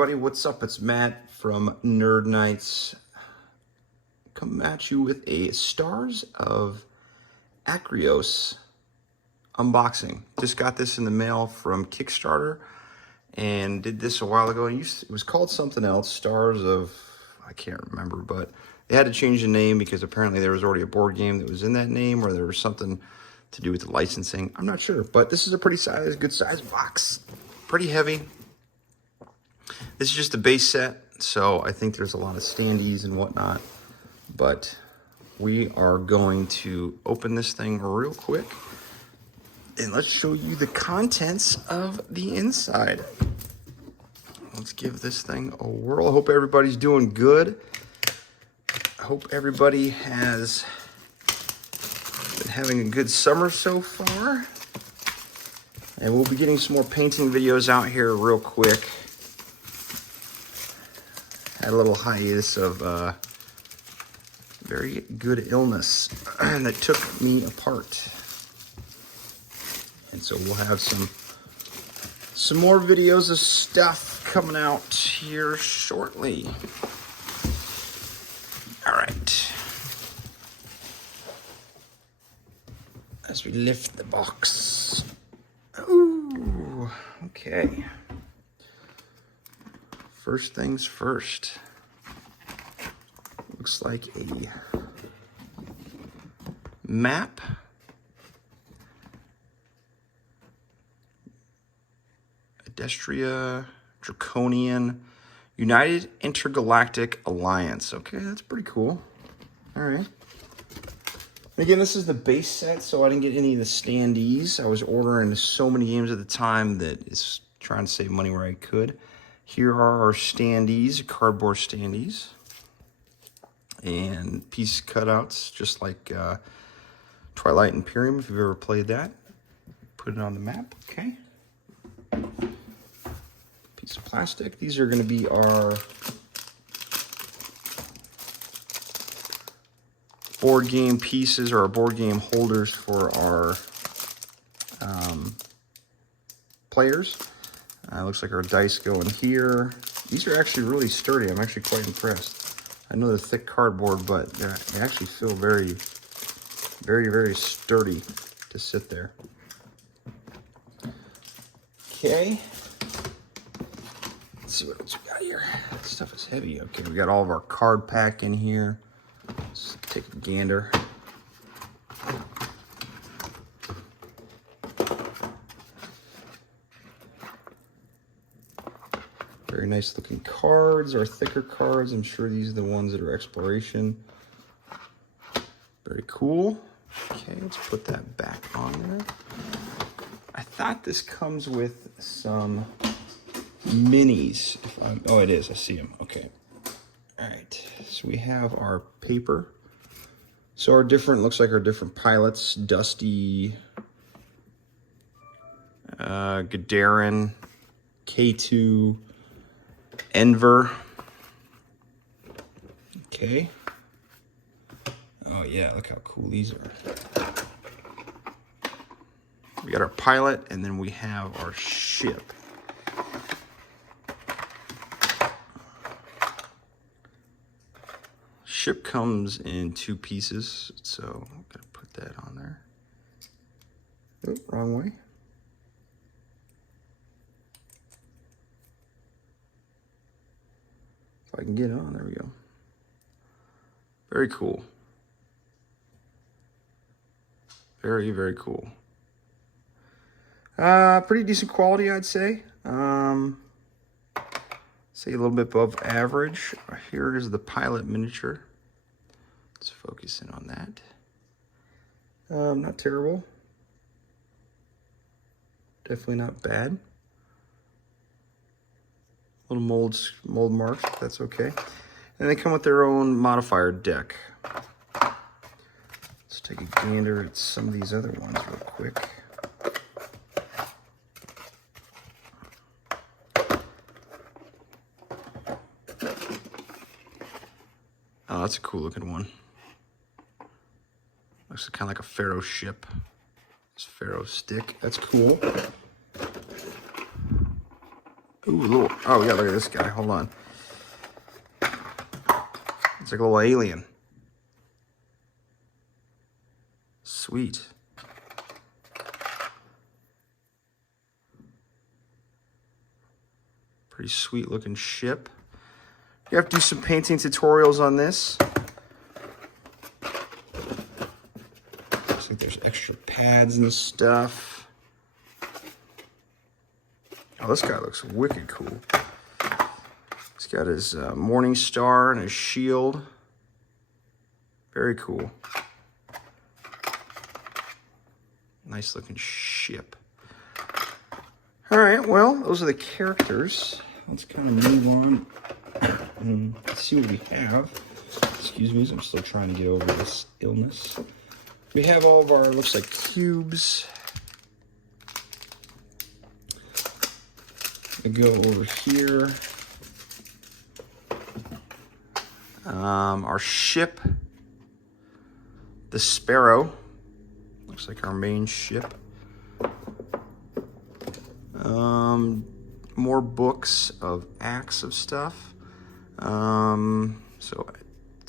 everybody, what's up? It's Matt from Nerd Nights. Coming at you with a Stars of Akarios unboxing. Just got this in the mail from Kickstarter and did this a while ago. And it was called something else, Stars of, I can't remember, but they had to change the name because apparently there was already a board game that was in that name, or there was something to do with the licensing. I'm not sure, but this is a pretty good size box. Pretty heavy. This is just a base set, so I think there's a lot of standees and whatnot. But we are going to open this thing real quick and let's show you the contents of the inside. Let's give this thing a whirl. I hope everybody's doing good. I hope everybody has been having a good summer so far. And we'll be getting some more painting videos out here real quick. Had a little hiatus of very good illness that took me apart. And so we'll have some more videos of stuff coming out here shortly. All right. As we lift the box. Ooh, okay. First things first. Looks like a map. Adestria, Draconian, United Intergalactic Alliance. Okay, that's pretty cool. All right. Again, this is the base set, so I didn't get any of the standees. I was ordering so many games at the time that it's trying to save money where I could. Here are our standees, cardboard standees, and piece cutouts, just like Twilight Imperium, if you've ever played that. Put it on the map, okay. Piece of plastic. These are going to be our board game pieces, or our board game holders for our players. Looks like our dice go in here. These are actually really sturdy. I'm actually quite impressed. I know they're thick cardboard, but they actually feel very, very sturdy to sit there. Okay. Let's see what else we got here. This stuff is heavy. Okay, we got all of our card pack in here. Let's take a gander. Very nice looking cards, our thicker cards. I'm sure these are the ones that are exploration. Very cool. Okay, let's put that back on there. I thought this comes with some minis. Oh, it is. I see them. Okay. All right. So we have our paper. So our different, looks like our different pilots. Dusty, Gadarin, K2, Enver. Okay. Oh yeah, look how cool these are. We got our pilot, and then we have our ship. Ship comes in 2 pieces, so I'm gonna put that on there. Oh, wrong way. If I can get it on, there we go. Very cool. Very cool. Pretty decent quality, I'd say. Say a little bit above average. Here is the pilot miniature. Let's focus in on that. Not terrible. Definitely not bad. Little mold marks, but that's okay. And they come with their own modifier deck. Let's take a gander at some of these other ones real quick. Oh, that's a cool looking one. Looks kind of like a Pharaoh ship. It's Pharaoh stick. That's cool. Ooh, little, oh yeah, look at this guy, hold on. It's like a little alien. Sweet. Pretty sweet looking ship. You have to do some painting tutorials on this. Looks like there's extra pads and stuff. Oh, this guy looks wicked cool. He's got his Morning Star and his shield. Very cool. Nice looking ship. All right, well, those are the characters. Let's kind of move on and see what we have. Excuse me, I'm still trying to get over this illness. We have all of our, looks like, cubes. We go over here. Our ship, the Sparrow. Looks like our main ship. More books of acts of stuff. So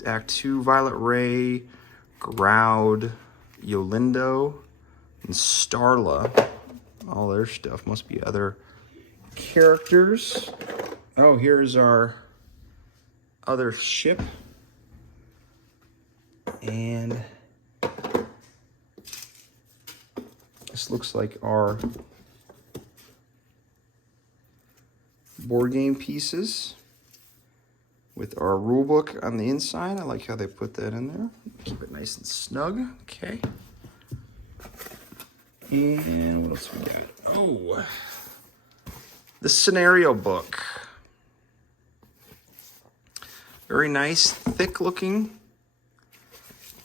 Act 2, Violet Ray, Groud, Yolindo, and Starla. All their stuff. Must be other characters. Oh, here's our other ship. And this looks like our board game pieces with our rule book on the inside. I like how they put that in there. Keep it nice and snug. Okay. And what else we got? Oh, the scenario book. Very nice, thick looking.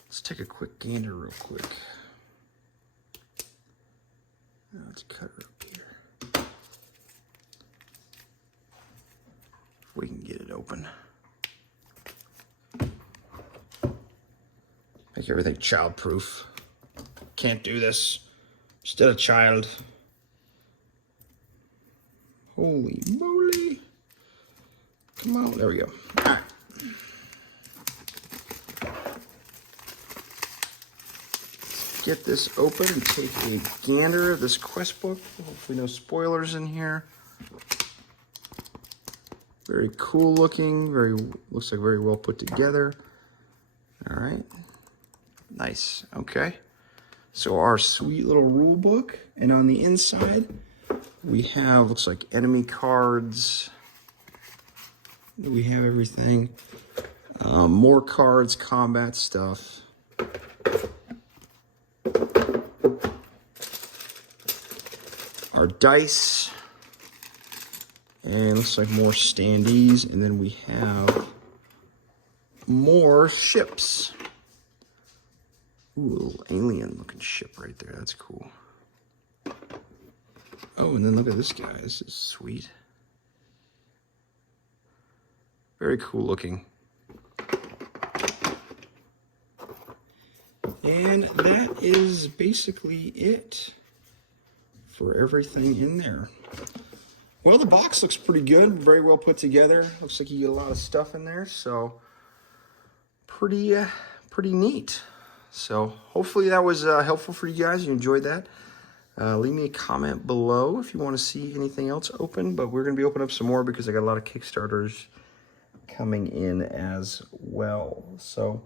Let's take a quick gander real quick. Let's cut her up here. We can get it open. Make everything child-proof. Can't do this. Still a child. Holy moly. Come on, there we go. All right. Get this open and take a gander of this quest book. Hopefully no spoilers in here. Very cool looking, looks like very well put together. All right, nice, okay. So our sweet little rule book, and on the inside, we have, looks like enemy cards. We have everything. More cards, combat stuff. Our dice, and looks like more standees, and then we have more ships. Ooh, a little alien looking ship right there, that's cool. Oh, and then look at this guy, this is sweet. Very cool looking. And that is basically it for everything in there. Well, the box looks pretty good, very well put together. Looks like you get a lot of stuff in there, so pretty neat. So hopefully that was helpful for you guys. You enjoyed that. Leave me a comment below if you want to see anything else open, but we're going to be opening up some more because I got a lot of Kickstarters coming in as well. So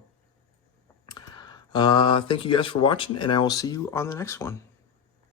thank you guys for watching, and I will see you on the next one.